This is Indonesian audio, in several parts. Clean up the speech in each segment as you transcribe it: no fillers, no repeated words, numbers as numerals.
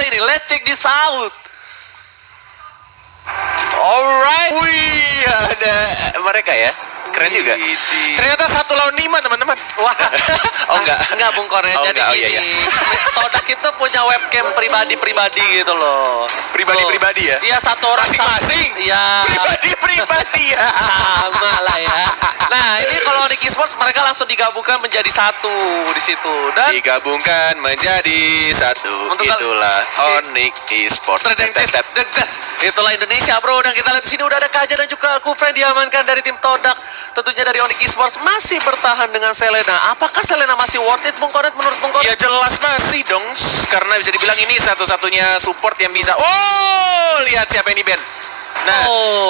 sekali nih. Let's check this out. Alright. Wih, ada mereka ya. Keren juga. Ternyata 1 lawan 5 teman-teman. Wah. Oh enggak. Enggak Bung Koret. Oh, Jadi enggak. Oh, iya, gini. Todak itu punya webcam pribadi-pribadi gitu loh. Pribadi-pribadi ya? Iya, satu orang. Masing-masing? Iya. Pribadi-pribadi ya? Sama lah ya. Nah, ini kalau Onyx Esports mereka langsung digabungkan menjadi satu di situ. Dan digabungkan menjadi satu. Untuk Itulah Onyx Esports. Itulah Indonesia bro. Dan kita lihat di sini udah ada Kaja dan juga Kufren diamankan dari tim Todak. Tentunya dari Onyx Esports masih bertahan dengan Selena. Apakah Selena masih worth it Bung Koret menurut Bung Koret? Ya jelas masih dong. Karena bisa dibilang ini satu-satunya support yang bisa. Oh, lihat siapa yang di band. Nah,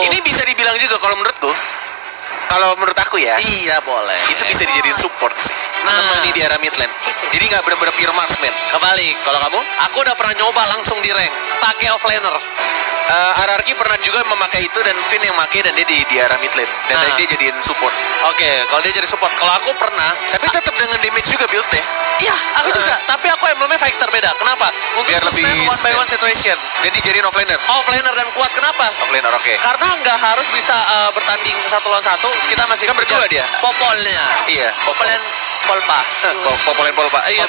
ini bisa dibilang juga kalau menurutku. Kalau menurut aku ya. Iya boleh. Itu bisa dijadiin support sih. Nah. Menemani di area mid lane. Jadi nggak benar-benar pure marksman. Kebalik. Kalau kamu? Aku udah pernah nyoba langsung di rank. Pakai offlaner. RRQ pernah juga memakai itu dan Finn yang pakai dan dia di arah mid lane. Dan Nah. dia jadiin support. Oke, kalau dia jadi support. Kalau aku pernah. Tapi tetap dengan damage juga build-nya. Iya, aku juga. Tapi aku emblemnya fighter beda. Kenapa? Untuk Biar sustain lebih one by one situation. Dan dijadiin offlaner. Offlaner dan kuat. Kenapa? Offlaner, oke. Karena nggak harus bisa bertanding 1 lawan 1. Kita masih Kan berdua dia? Popolnya. Iya. Popolen Polpa. Popolen Polpa. Iya,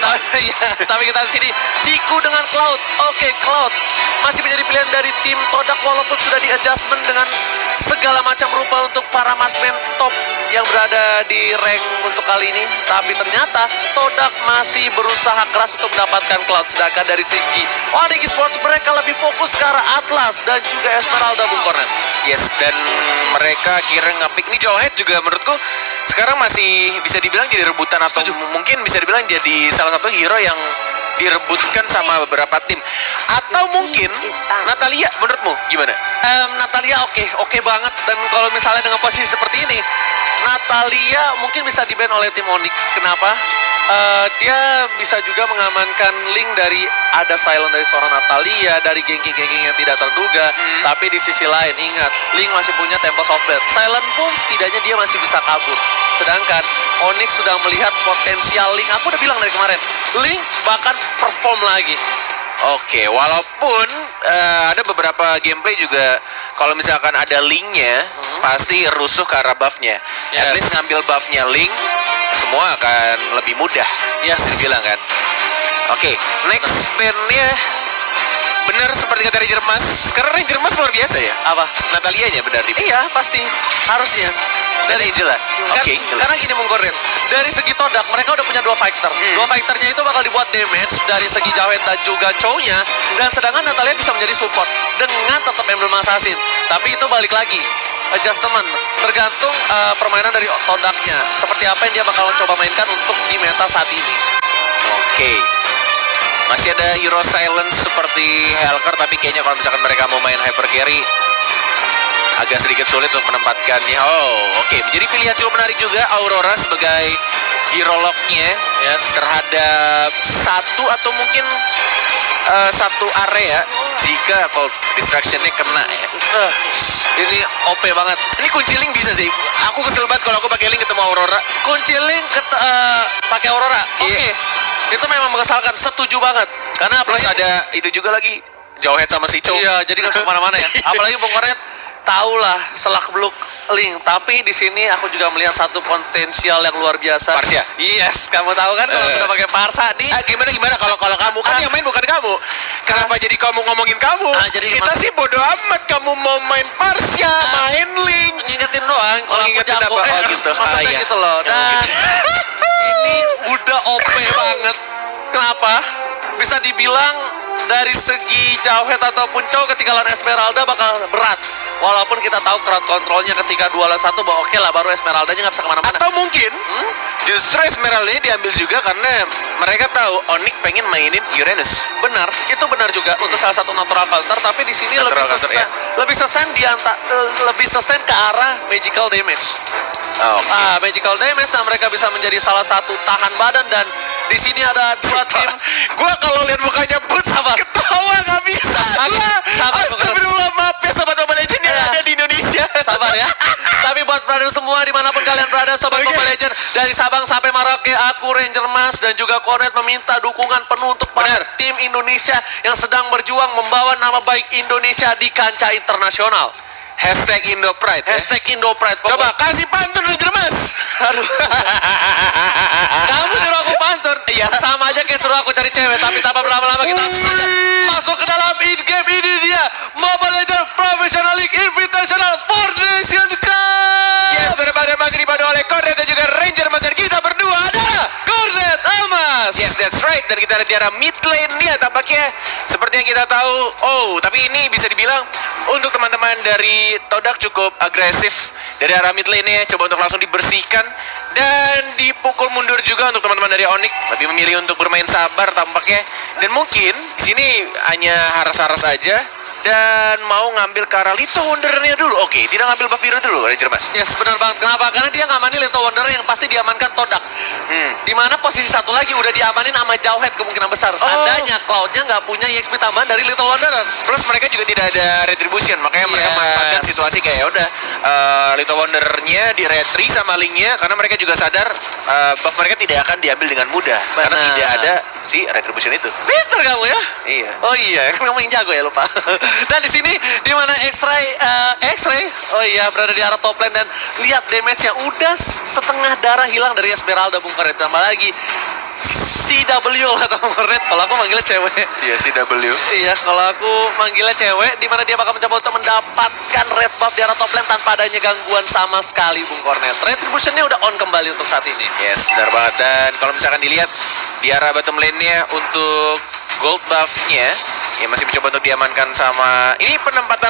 tapi kita di sini Ciku dengan Cloud. Oke, Cloud masih menjadi pilihan dari tim Todak walaupun sudah di adjustment dengan segala macam rupa untuk para marksman top yang berada di rank untuk kali ini. Tapi ternyata Todak masih berusaha keras untuk mendapatkan Cloud. Sedangkan dari segi Onyx Esports mereka lebih fokus ke arah Atlas dan juga Esmeralda Bung Kornet. Yes, dan mereka kira nge-pick nih Jawhead juga menurutku sekarang masih bisa dibilang jadi rebutan atau mungkin bisa dibilang jadi salah satu hero yang direbutkan sama beberapa tim. Atau mungkin Natalia menurutmu gimana? Natalia oke banget. Dan kalau misalnya dengan posisi seperti ini Natalia mungkin bisa di-ban oleh tim Onyx. Kenapa? Dia bisa juga mengamankan Link dari ada silent dari seorang Natalia, dari gengking-gengking yang tidak terduga. Tapi di sisi lain ingat, Link masih punya Tempest of Death. Silent pun setidaknya dia masih bisa kabur. Sedangkan Onyx sudah melihat potensial Link. Aku udah bilang dari kemarin, Link bahkan perform lagi. Oke, walaupun ada beberapa gameplay juga kalau misalkan ada Linknya pasti rusuh ke arah buffnya. At least ngambil buffnya Link semua akan lebih mudah. Yes. Dibilang kan. Oke, next bandnya benar seperti kata Ranger Mas. Karena Ranger Mas luar biasa ya. Apa? Natalianya benar di. Iya pasti harusnya. Dan Angel lah. Oke. Karena gini Bung Koret, dari segi Todak mereka udah punya 2 fighter. 2 fighternya itu bakal dibuat damage dari segi Jawhead dan juga Chow-nya. Dan sedangkan Natalia bisa menjadi support dengan tetap emblem assassin. Tapi itu balik lagi adjustment tergantung permainan dari Todaknya. Seperti apa yang dia bakal coba mainkan untuk di meta saat ini. Oke. Masih ada hero silence seperti Helker, tapi kayaknya kalau misalkan mereka mau main hyper carry agak sedikit sulit untuk menempatkannya. Oh, oke. Jadi pilihan cukup menarik juga Aurora sebagai hero lock-nya terhadap satu atau mungkin satu area jika kalau distraction-nya kena ya. Ini OP banget. Ini kunci Link bisa sih. Aku kesel banget kalau aku pakai Link ketemu Aurora. Kunci Link pakai Aurora. Oke. Itu memang mengesalkan. Setuju banget. Karena Plus apalagi ada itu juga lagi Jawhead sama si Chow. Iya, jadi nggak kemana-mana ya. Apalagi Bung Kornet tahulah selak beluk Link. Tapi di sini aku juga melihat satu potensial yang luar biasa. Parsa. Yes, kamu tahu kan kalau udah pakai Parsa nih. Gimana kalau kamu kan yang main bukan kamu. Kenapa jadi kamu ngomongin kamu? Jadi kita sih bodo amat kamu mau main Parsa, main Link. Ngingetin doang kalau aku ngingetin jago. apa? Oh, gitu. Maksudnya Iya. gitu loh. Dan ini udah OP banget. Kenapa? Bisa dibilang dari segi Jawhead ataupun Chow ketika lawan Esmeralda bakal berat. Walaupun kita tahu crowd controlnya ketika 2 lawan 1 bahwa oke lah baru Esmeraldanya nggak bisa kemana-mana. Atau mungkin justru Esmeraldanya diambil juga karena mereka tahu Onyx pengen mainin Uranus. Benar, itu benar juga untuk salah satu natural counter. Tapi di sini Natural lebih counter, sustain, lebih sustain lebih sustain ke arah magical damage. Magical damage dan mereka bisa menjadi salah satu tahan badan. Dan di sini ada 2 tim. Gua kalau lihat mukanya Boots ketawa nggak bisa. Sabar, astagfirullah, maaf ya sobat Mobile Legends yang ada di Indonesia. Sabar ya. Tapi buat brother semua dimanapun kalian berada, sobat Mobile Mobile Legends dari Sabang sampai Merauke, aku Ranger Mas dan juga Cornet meminta dukungan penuh untuk para tim Indonesia yang sedang berjuang membawa nama baik Indonesia di kancah internasional. Hashtag Indo Pride. Hashtag Indo Pride. Coba kasih pantun Ranger Mas. Aduh. Kamu suruh aku pantun. Iya. Sama aja kayak suruh aku cari cewek. Tapi tanpa berlama-lama kita masuk ke dalam in-game. Ini dia Mobile Legends Professional League Invitational 4 Nation Cup. Yes, benar-benar masih dipandu oleh Cornet dan juga Ranger Mas. Dan kita berdua adalah Cornet Almas. Yes, that's right. Dan kita lihat di arah mid lane dia tampaknya seperti yang kita tahu. Oh, tapi ini bisa dibilang untuk teman-teman dari Todak cukup agresif dari arah mid lane-nya. Coba untuk langsung dibersihkan dan dipukul mundur juga untuk teman-teman dari Onyx. Lebih memilih untuk bermain sabar tampaknya. Dan mungkin di sini hanya haras-haras aja dan mau ngambil ke arah Little Wonder-nya dulu. Oke, tidak ngambil buff biru dulu, Ranger Mas. Yes, benar banget. Kenapa? Karena dia ngamanin Little Wonder yang pasti diamankan Todak. Dimana posisi satu lagi udah diamanin sama Jauhead kemungkinan besar. Tandanya Cloud-nya nggak punya EXP tambahan dari Little Wonder. Plus mereka juga tidak ada retribution, makanya mereka manfaatkan situasi kayak udah Little Wonder-nya di retri sama Link-nya karena mereka juga sadar buff mereka tidak akan diambil dengan mudah karena tidak ada si retribution itu. Pinter kamu ya? Iya. Oh iya, kan kamu yang jago ya, lupa. Dan di sini di mana X-Ray, oh iya berada di arah top lane dan lihat damage-nya udah setengah darah hilang dari Esmeralda Bung Cornet. Tambah lagi CW kata Bung Cornet, kalau aku manggilnya cewek. Iya, CW. Iya, kalau aku manggilnya cewek, di mana dia bakal mencoba untuk mendapatkan red buff di arah top lane tanpa adanya gangguan sama sekali Bung Cornet. Retribution-nya udah on kembali untuk saat ini. Yes, benar banget. Dan kalau misalkan dilihat di arah bottom lane-nya untuk gold buff-nya ya masih mencoba untuk diamankan sama ini penempatan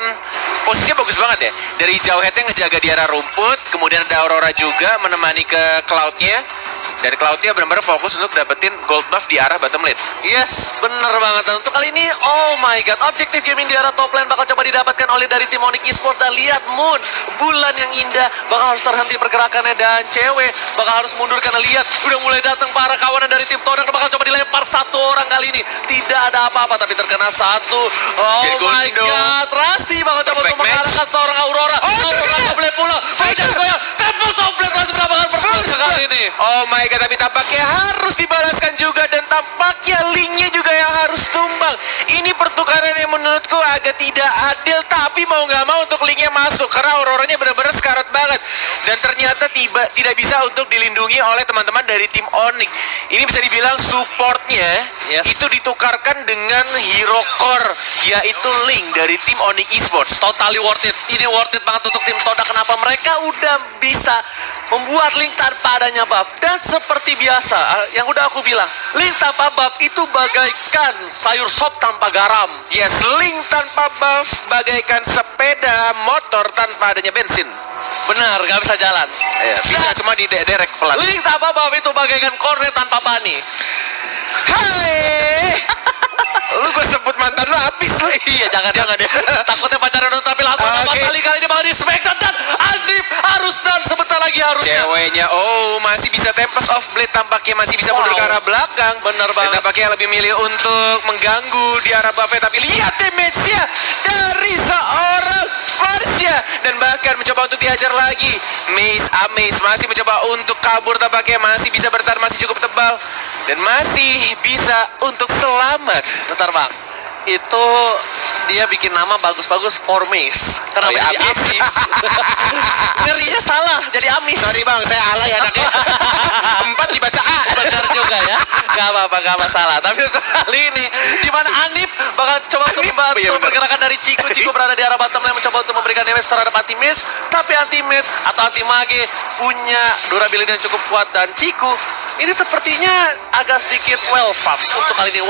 posisinya bagus banget ya. Dari jauh headnya ngejaga di arah rumput, kemudian ada Aurora juga menemani ke Cloud-nya. Dan Cloud-nya benar-benar fokus untuk dapetin gold buff di arah bottom lane. Yes, bener banget. Dan untuk kali ini, oh my god, objektif gaming di arah top lane bakal coba didapatkan oleh dari tim Onyx Esports. Dan lihat Moon, bulan yang indah, bakal harus terhenti pergerakannya. Dan cewek bakal harus mundur karena lihat, udah mulai datang para kawanan dari tim Todak. Bakal coba dilempar satu orang kali ini. Tidak ada apa-apa, tapi terkena satu. Oh my god, Rasi bakal coba untuk mengalahkan seorang Aurora. Aurora nggak boleh pulang. Fajar goyang, tepuk top lane langsung mendapatkan performance kali ini. Oh my god, tapi tampaknya harus dibalaskan juga dan tampaknya Link-nya juga yang harus tumbang. Ini pertukaran yang menurutku agak tidak adil, tapi mau nggak mau untuk Link-nya masuk karena Auroranya benar-benar sekarat banget dan ternyata tidak bisa untuk dilindungi oleh teman-teman dari tim Onyx. Ini bisa dibilang supportnya itu ditukarkan dengan hero core yaitu Link dari tim Onyx Esports. Totally worth it. Ini worth it banget untuk tim Todak. Kenapa mereka udah bisa membuat Link tanpa adanya buff. Dan seperti biasa, yang udah aku bilang, Link tanpa buff itu bagaikan sayur sop tanpa garam. Yes, Link tanpa buff bagaikan sepeda motor tanpa adanya bensin. Benar, gak bisa jalan. Ya, bisa cuma diderek pelan. Link tanpa buff itu bagaikan Cornet tanpa bani. Hai! Lu gue sebut mantan lu habis lu. Iya, jangan deh. Takutnya pacaran udah tapi langsung kali ini bakal di smackdown dan Andrip harus dan sebentar lagi harusnya. Ceweknya, masih bisa tempest of blade tampaknya masih bisa mundur ke arah belakang. Bener banget. Dan tampaknya lebih milih untuk mengganggu di arah buffet. Tapi lihat damage-nya dari seorang Farsha. Dan bahkan mencoba untuk dihajar lagi. Amaze masih mencoba untuk kabur tampaknya. Masih bisa bertahan, masih cukup tebal. Dan masih bisa untuk selamat. Bentar bang, itu dia bikin nama bagus-bagus for Maze. Kenapa jadi Amis? Ngerinya salah, jadi Amis. Sorry bang, saya alay anaknya. 4 dibaca A. Benar juga ya, gak apa-apa, gak masalah. Tapi untuk kali ini, di mana Anip bakal coba untuk membantu pergerakan dari Ciku. Ciku berada di arah bottom lane mencoba untuk memberikan damage terhadap anti-mage. Tapi anti-mage atau anti-mage punya durability yang cukup kuat. Dan Ciku ini sepertinya agak sedikit well farm untuk kali ini.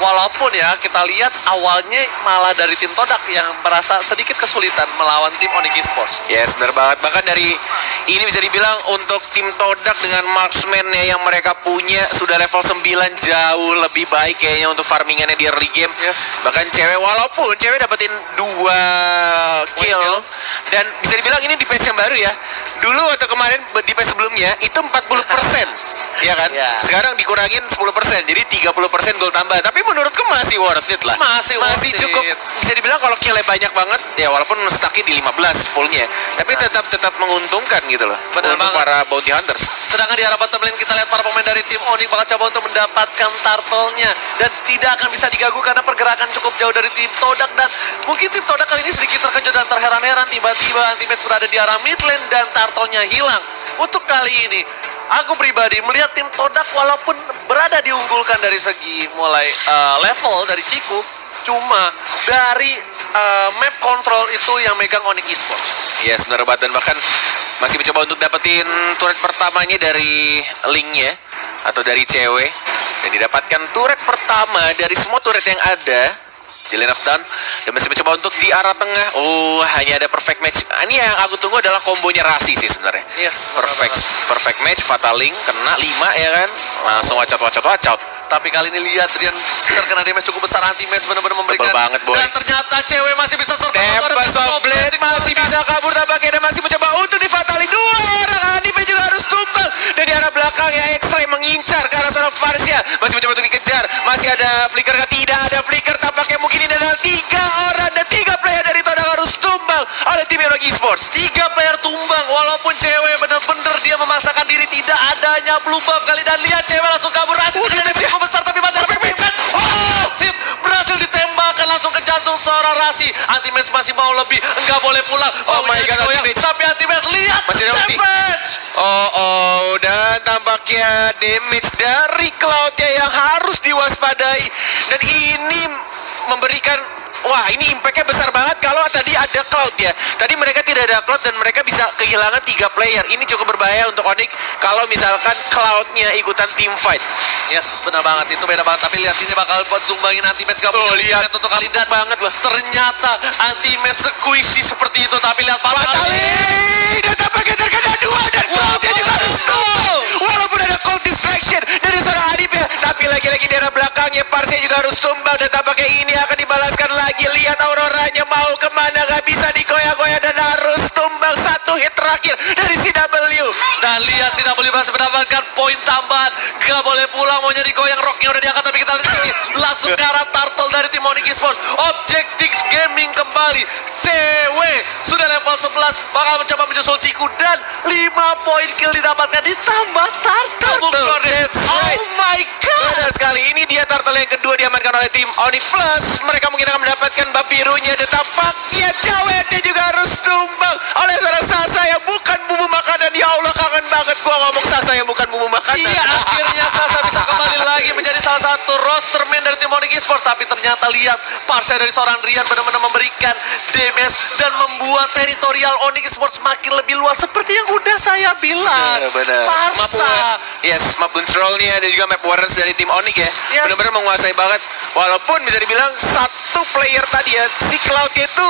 Walaupun ya kita lihat awalnya malah dari tim Todak yang merasa sedikit kesulitan melawan tim Onyx Esports. Yes, benar banget. Bahkan dari ini bisa dibilang untuk tim Todak dengan marksman-nya yang mereka punya sudah level 9 jauh lebih baik kayaknya untuk farmingannya di early game. Yes. Bahkan walaupun cewek dapetin 2 kill dan bisa dibilang ini di patch yang baru ya. Dulu atau kemarin di patch sebelumnya itu 40%. ya kan? Iya. Sekarang dikurangin 10%, jadi 30% gol tambah. Tapi menurutku masih worth it lah. Masih worth it. cukup, bisa dibilang kalau kill-nya banyak banget, ya walaupun stuck-nya di 15 fullnya. Tapi tetap menguntungkan gitu loh. Benar untuk banget. para bounty hunters. Sedangkan di arah bottom lane kita lihat para pemain dari tim Onyx bakal coba untuk mendapatkan turtle-nya. Dan tidak akan bisa diganggu karena pergerakan cukup jauh dari tim Todak. Dan mungkin tim Todak kali ini sedikit terkejut dan terheran-heran. Tiba-tiba anti-match berada di arah mid lane dan turtle-nya hilang. Untuk kali ini, aku pribadi melihat tim Todak walaupun berada diunggulkan dari segi mulai level dari Ciku. Cuma dari map control itu yang megang Onyx Esports. Yes, benar banget. Dan bahkan masih mencoba untuk dapetin turret pertamanya dari Link-nya atau dari cewek, dan didapatkan turret pertama dari semua turret yang ada di Lane of Dawn, dan masih mencoba untuk di arah tengah. Oh, hanya ada perfect match. Ini yang aku tunggu adalah kombonya Rasi sih sebenarnya. Yes, Perfect match, Fatal Link kena 5 ya kan, langsung wacot. Tapi kali ini lihat Rian terkena damage cukup besar, anti-match benar-benar memberikan. Tebel banget, boy. Dan ternyata cewek masih bisa serta. Tempest of Blade masih bisa kabur tampaknya, dan masih mencoba untuk difatali. Dua orang Anime juga harus tumbang. Dan di arah belakangnya X-Ray mengincar ke arah sana Farsia. Masih mencoba untuk dikejar. Masih ada flicker kah? Tidak ada flicker. Tampaknya mungkin ini adalah 3 orang dan 3 player dari Todak harus tumbang oleh tim Onyx Esports. 3 player tumbang walaupun cewek benar-benar dia memaksakan diri, tidak adanya blue buff kali. Dan lihat cewek langsung kabur. Rasid dengan damage cukup besar tapi mati. Rasid berhasil ditembakkan langsung ke jantung seorang Rasi. Anti-match masih mau lebih, enggak boleh pulang. Oh my god, anti-match. Tapi anti-match lihat Masih ada ulti. damage. Dan tampaknya damage dari Cloud-nya yang harus diwaspadai. Dan ini memberikan, wah ini impact-nya besar banget kalau tadi ada Cloud ya. Tadi mereka tidak ada Cloud dan mereka bisa kehilangan 3 player. Ini cukup berbahaya untuk Onyx kalau misalkan Cloud-nya ikutan team fight. Yes, benar banget. Itu beda banget. Tapi lihat ini bakal buat tumbangin anti-match. Gak punya lihat. untuk kali. Dan Banget loh. ternyata anti-match squishy seperti itu. Tapi lihat Fatali, dan tampaknya terkena 2 dan Cloud-nya juga harus tumbang. Walaupun ada cold distraction dari seorang Adib ya, tapi lagi-lagi di arah belakangnya Parsia juga harus tumbang, dan tampaknya ini akan dibalaskan lagi. Lihat Auroranya mau kemana, gak bisa digoyah-goyah dan harus tumbang. 1 hit terakhir dari CW. Dan lihat si W masih mendapatkan poin tambahan. Gak boleh pulang, maunya digoyang. Rocknya udah diangkat, tapi kita lihat sini. Langsung ke arah turtle dari tim Onyx Esports. Objective Gaming kembali. Cewek sudah level 11. Bakal mencoba menyusul Ciku. Dan 5 poin kill didapatkan. Ditambah turtle. That's right. Oh my god. Benar sekali, ini dia turtle yang kedua diamankan oleh tim Onyx Plus. Mereka mungkin akan mendapatkan bab birunya, dan tampaknya ceweknya juga harus tumbang oleh seorang Sasa yang bukan bumbu makanan. Ya Allah, kangen banget gua ngomong Sasa yang bukan bumbu makanan. Iya, akhirnya Sasa bisa kembali lagi menjadi salah satu roster man dari tim Onyx Esports. Tapi ternyata lihat, Parsa dari seorang Rian benar-benar memberikan damage dan membuat teritorial Onyx Esports semakin lebih luas. Seperti yang udah saya bilang. Benar. Parsa. Map controlnya dan juga map warriors dari tim Onyx ya. Yes. Benar-benar menguasai banget. Walaupun bisa dibilang satu player tadi ya, si Cloud itu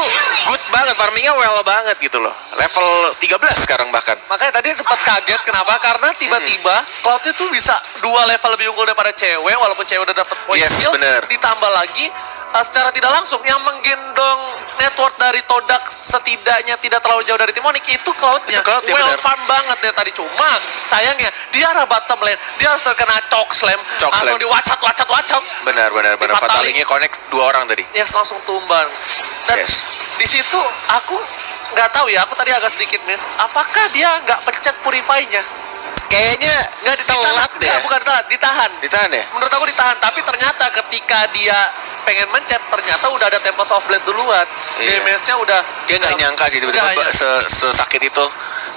good banget, farmingnya well banget gitu loh. Level 13 sekarang bahkan. Makanya tadi sempat kaget, kenapa? Karena tiba-tiba Cloud itu bisa 2 level lebih unggul daripada cewek, walaupun cewek udah dapet poin Yes, kill. bener. Ditambah lagi secara tidak langsung yang menggendong network dari Todak setidaknya tidak terlalu jauh dari tim Onyx itu Cloud-nya. Itu Cloud-nya, Well bener. farm banget dari tadi. Cuma sayangnya di arah bottom lane dia harus terkena choke slam. Langsung diwacat. Benar. Fatali. Fatalingnya connect 2 orang tadi. Yes, langsung tumbang. Dan Yes. di situ aku nggak tahu ya, aku tadi agak sedikit miss. Apakah dia nggak pencet purify-nya? Kayaknya Nggak telat deh. Nggak, bukan telat, ditahan. Ditahan ya? Menurut aku ditahan, tapi ternyata ketika dia pengen mencet, ternyata udah ada Tempest of Blade duluan. Iya. Damage-nya udah... Dia nggak nyangka sih tiba-tiba Nggak nyangka. sesakit itu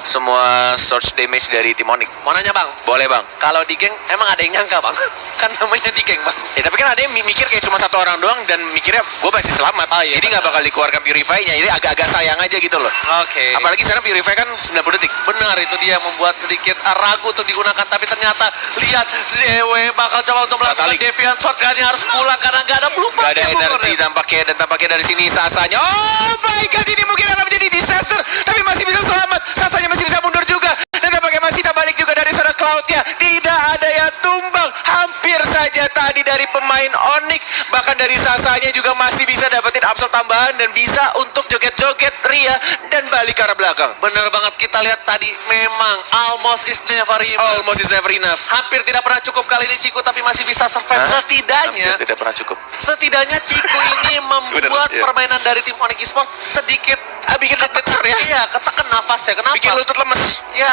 semua source damage dari tim Onyx. Mau nanya bang, Boleh bang. kalau di geng emang ada yang nyangka bang? Kan namanya di geng bang. Ya tapi kan ada yang mikir kayak cuma 1 orang doang dan mikirnya gue masih selamat. Oh, iya, Jadi nggak bakal dikeluarkan Purify-nya. Jadi agak-agak sayang aja gitu loh. Oke. Apalagi sekarang Purify kan 90 detik. Benar, itu dia membuat sedikit ragu untuk digunakan. Tapi ternyata lihat ZW bakal coba untuk melakukan Fatalik. Deviant Shot. Kayaknya harus pulang karena nggak ada blue Gak ada buff-nya, energi tampaknya, dan tampaknya dari sini Sasanya. Oh my god, ini mungkin akan menjadi disaster. Tapi masih bisa selamat. Sasanya masih bisa mundur juga. Dan tampaknya masih tak balik juga dari seorang Cloud-nya. Tidak ada yang tumbang. Hampir saja saja tadi dari pemain Onyx. Bahkan dari Sasanya juga masih bisa dapetin absol tambahan dan bisa untuk joget-joget Ria dan balik ke arah belakang. Bener banget, kita lihat tadi memang almost is never enough. Almost is never enough. Hampir tidak pernah cukup kali ini Ciku, tapi masih bisa survive. Hah? Setidaknya Hampir tidak pernah cukup. Setidaknya Ciku ini membuat Bener, iya. permainan dari tim Onyx Esports sedikit Bikin getar ya. Iya, ketekan nafas ya. Kenapa? Bikin lutut lemes. Ya,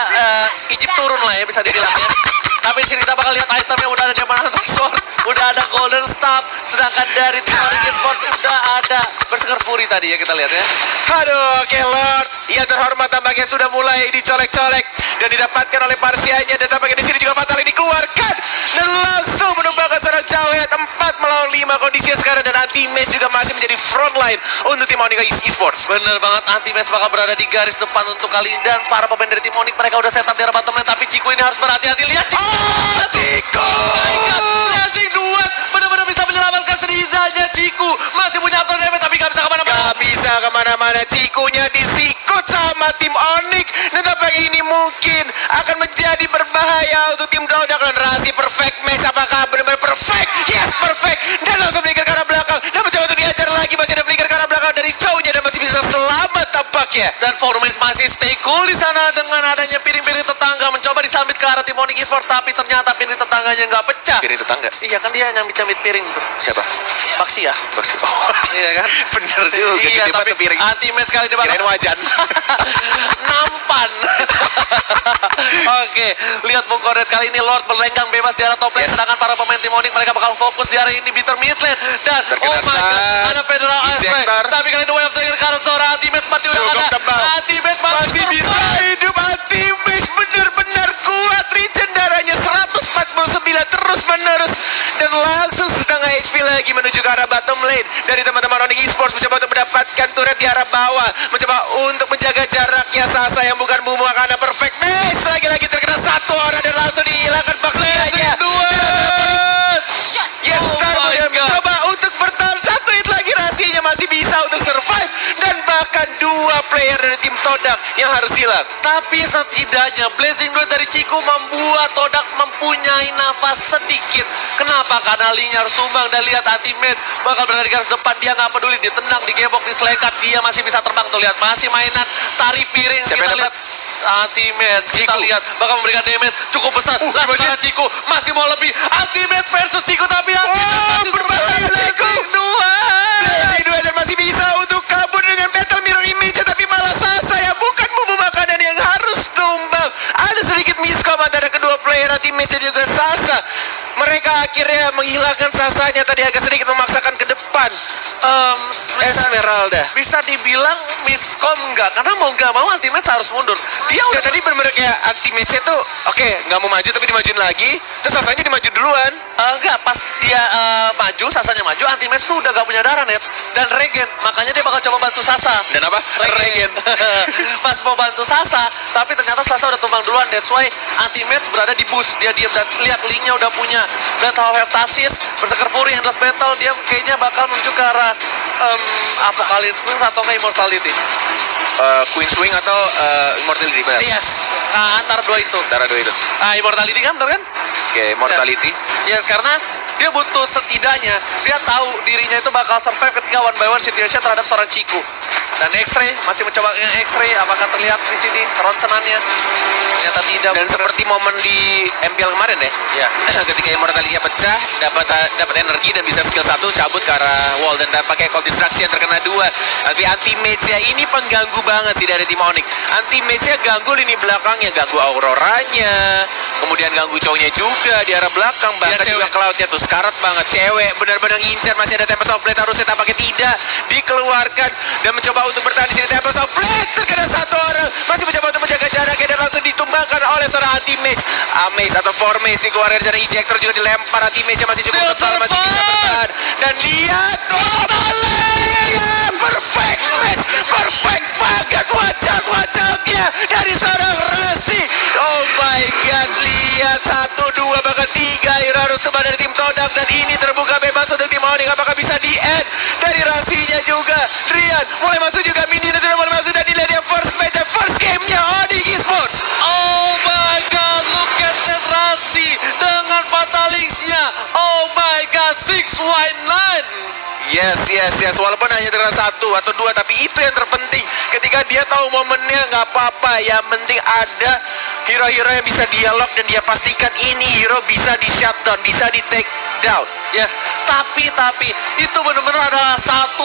Egypt turun lah ya bisa dibilang ya. Tapi di sini kita bakal lihat itemnya udah ada Diamond Hunter Sword, udah ada Golden Staff, sedangkan dari tim Onyx Esports udah ada Berserker Fury tadi ya kita lihat ya. Aduh, oke Lord. Yang terhormat tampaknya sudah mulai dicolek-colek dan didapatkan oleh Parsianya, dan tampaknya di sini juga Fatal ini dikeluarkan dan langsung menumbangkan seorang Cawet 4 melawan 5 kondisinya sekarang, dan Anti-Mage juga masih menjadi frontline untuk tim Onyx Esports. Bener banget, Anti-Mage bakal berada di garis depan untuk kali ini, dan para pemain dari tim Onyx mereka udah setup di arah bottom lane, tapi Ciku ini harus berhati-hati. Lihat Ciku. Ciku! Blazing Duet benar-benar bisa menyelamatkan setidaknya Ciku. Masih punya auto damage tapi gak bisa kemana-mana. Gak bisa kemana-mana. Cikunya disikut sama tim Onyx, dan tampaknya ini mungkin akan menjadi berbahaya untuk tim Dodak. Dan Rasi perfect match, apakah benar-benar perfect? Yes, perfect. Dan langsung flicker ke arah belakang dan mencoba untuk diajar lagi. Masih ada flicker ke arah belakang dari Chow-nya dan masih bisa selamat tampaknya. Dan Formance masih stay cool di sana dengan adanya piring-piring tetangga mencoba disambit ke arah tim Onyx Esports, tapi ternyata piring tetangganya nggak pecah. Piring tetangga? Iya kan, dia nyambit-nyambit piring tuh. Siapa? Baksi ya. Baksi. Oh, Iya kan? bener juga. Iya, Gede tapi banget piring. Anti-Mage kali ini bakal Kirain wajan. nampan. Oke, lihat Bung Koret kali ini Lord berlenggang bebas di arah top lane, Yes. sedangkan para pemain tim Onyx mereka bakal fokus di arah ini bitter mid lane. Dan Terkena oh my god, stun. ada Federal Aspect. Injector. Tapi kali ini Wave of Dragon karena seorang Anti-Mage seperti udah Cukup ada. tebal. Anti-Mage Masih bisa hidup. Anti-Mage benar-benar kuat. Regen darahnya 149 terus menerus, dan langsung setengah HP lagi menuju ke arah bottom lane dari teman-teman Onyx Esports, mencoba untuk mendapatkan turret di arah bawah, mencoba untuk menjaga jaraknya. Sasa yang bukan Mumu karena perfect match, lagi-lagi terkena satu orang dan langsung dihilangkan baksianya. Yes, Oh Sarbo my dan God. mencoba untuk bertahan satu hit lagi. Rahasianya masih bisa untuk survive, dan bahkan dua player dari tim Todak yang harus hilang. Tapi setidaknya Blazing Duet dari Ciku membuat Todak mempunyai nafas sedikit. Kenapa? Karena Lee-nya harus sumbang, dan lihat Anti-Mage bakal berada di garis depan. Dia nggak peduli, ditendang, digebok, diselekat. Dia masih bisa terbang tuh, lihat. Masih mainan tari piring. Siapa Kita yang lihat Anti-Mage, kita Ciku. lihat bakal memberikan damage cukup besar. Laksana Ciku masih mau lebih. Anti-Mage versus Ciku, tapi Anti-Mage masih berbahaya survive. Ciku. Blazing Duet. Blazing Duet dan masih bisa untuk kabur dengan Battle Mirror Image, tapi malah Sasa yang bukan bumbu makanan yang harus tumbang. Ada sedikit miskom antara kedua player Anti-Mage dan juga Sasa. Mereka akhirnya menghilangkan Sasanya, tadi agak sedikit memaksakan ke depan. Esmeralda. Bisa dibilang miskom nggak, karena mau nggak mau Anti-Mage harus mundur. Dia Ya, udah tadi bener-bener kayak Anti-Mage tuh oke, nggak mau maju tapi dimajuin lagi, terus Sasanya dimaju duluan. enggak, pas dia maju, Sasanya maju, Anti-Mage tuh udah nggak punya darah net dan regen, makanya dia bakal coba bantu Sasa. Dan apa? Regen. Pas mau bantu Sasa, tapi ternyata Sasa udah tumbang duluan. That's why Anti-Mage berada di boost, dia diam, dan lihat Link-nya udah punya Battle of Heptasis, Berserker Fury, Endless Battle. Dia kayaknya bakal menuju ke arah Apocalypse Queen atau ke Immortality. Queen Swing atau Immortality, benar? Yes, antara dua itu. Antara dua itu. Immortality kan, bener kan? Oke, Immortality. Ya, karena dia butuh setidaknya, dia tahu dirinya itu bakal survive ketika one by one situation terhadap seorang Ciku. Dan X-Ray, masih mencoba X-Ray, apakah terlihat di sini ronsenannya? Ternyata tidak. Dan seperti momen di MPL kemarin ya, Ya. ketika Immortality pecah, dapat energi dan bisa skill 1 cabut ke arah wall, dan pakai Cold Destruction terkena 2. Tapi Anti-Mage-nya ini pengganggu banget sih dari tim Onyx. Anti-Mage-nya ganggu lini belakangnya, ganggu Auroranya, kemudian ganggu cowoknya juga di arah belakang, bahkan cewek. juga Cloud-nya tuh sekarat banget. Cewek benar-benar ngincar, masih ada Tempest of Blade, harusnya tampaknya tidak dikeluarkan dan mencoba untuk bertahan di sini. Tempest of Blade terkena satu orang, masih mencoba untuk menjaga jaraknya dan langsung ditumbangkan oleh seorang Anti-Mage. Amaze atau Formace dikeluarkan dari ejector, juga dilempar. Anti-Mage masih cukup tebal, masih bisa bertahan. Dan lihat, perfect match, perfect banget wajah-wajahnya dari seorang Rasi. Oh my god, lihat 1, 2 bahkan 3 harus coba dari tim Todak, dan ini terbuka bebas untuk tim Onyx. Apakah bisa di end dari Rasinya juga? Rian mulai masuk juga, Minion sudah mulai masuk, dan dilihat dia first match dan first game-nya Onyx Esports. Oh my god, look at that Rasi dengan Fatalix-nya. Oh my Yes. Walaupun hanya dengan 1 atau 2, tapi itu yang terpenting. Ketika dia tahu momennya, nggak apa-apa. Yang penting ada hero-hero yang bisa dialog dan dia pastikan ini hero bisa di shutdown, bisa di take down. Yes, tapi itu benar-benar adalah satu